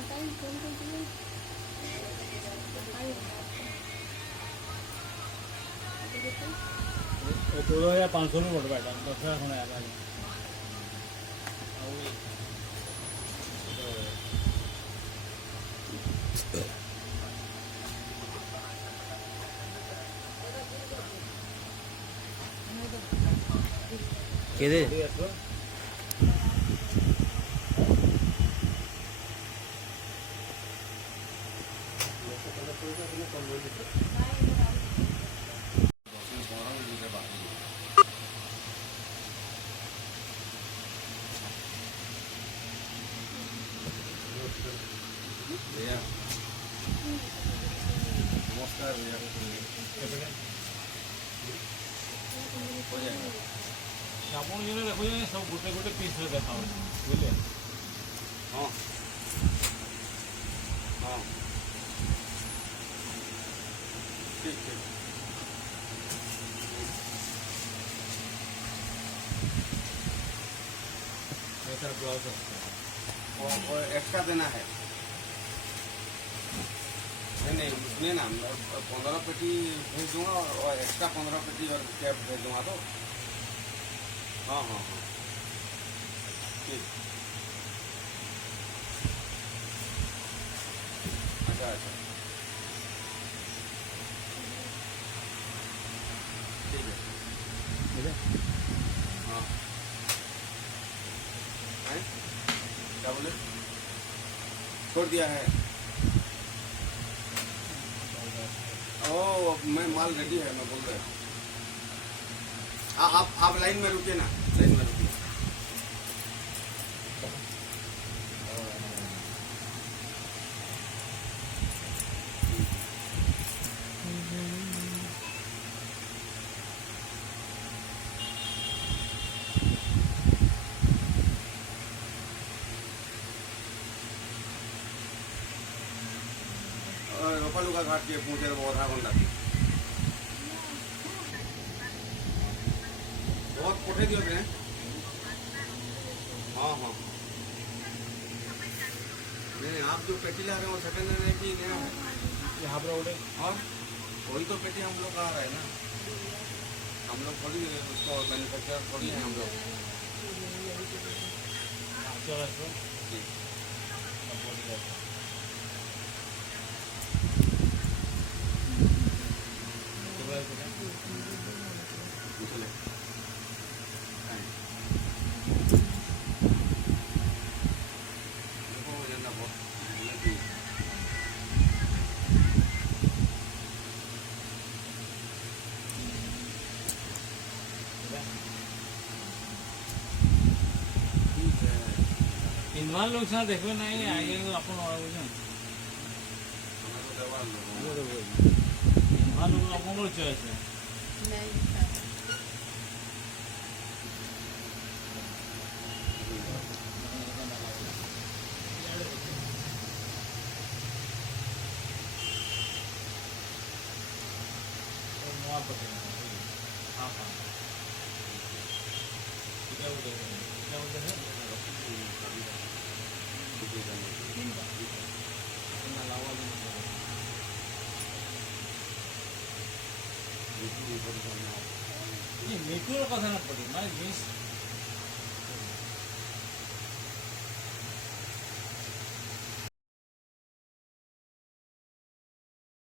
₹16,500 में पड़ बैठा 10 होने आया केदे नमस्कार भैया ଆପଣ ଯେନ୍ ଦେଖୁଛନ୍ ସବୁ ଗୋଟେ ଗୋଟେ ପିସ୍ରେ ଦେଖା ବୁଝିଲେ हाँ हाँ ठीक ठीक सर ब्लाउज और एक्स्ट्रा देना है नहीं सुनिए ना 15 पेटी भेज दूंगा और एक्स्ट्रा 15 पेटी और कैप भेज दूंगा तो हाँ हाँ हाँ ठीक अच्छा अच्छा ठीक है हाँ हैं? क्या बोले छोड़ दिया है ओ मैं माल रेडी है मैं बोल रहा हूँ आप लाइन में रुकिए ना लाइन में रुकिए रोपालुका घाट के पहुंचे तो बहुत घंटा बहुत कोठे दियो हैं हाँ हाँ नहीं आप जो पेटी ला रहे हो सेकंड हैंड है कि नया है यहाँ पर उड़े और वही तो पेटी हम लोग का आ रहा है ना हम लोग थोड़ी उसको मैन्युफैक्चर थोड़ी है हम लोग चलो ठीक इनवाल लोग साथ देखो नहीं आगे अपन और बुझन इनवाल लोग अपन को चॉइस है नहीं हाँ हाँ क्या बोलते हैं ये मेकुर कथा ना पड़ी मैं जिस